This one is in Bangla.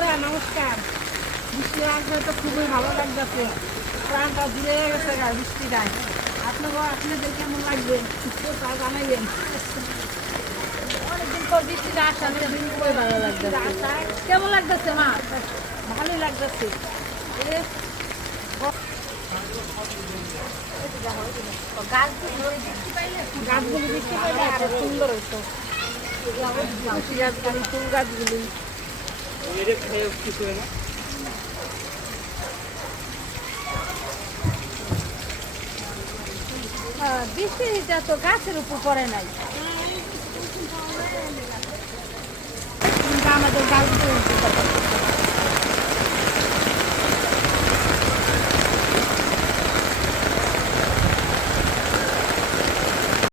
বন্ধুরা নমস্কার। বৃষ্টি আসবে তো খুবই ভালো লাগতেছে, প্রাণটা জুড়ে গেছে বৃষ্টিটায়। আপনাদের কেমন লাগবে তা জানাইবেন। অনেকদিন পর বৃষ্টিটা আসা খুবই ভালো লাগতেছে। কেমন লাগতেছে মা? ভালোই লাগতেছে। গাছগুলি বৃষ্টি পাইলে আরো সুন্দর হইতো। গাছগুলি ফুল গাছগুলি বৃষ্টিটা তো গাছের উপর পড়ে নাই, কিন্তু আমাদের গাছগুলো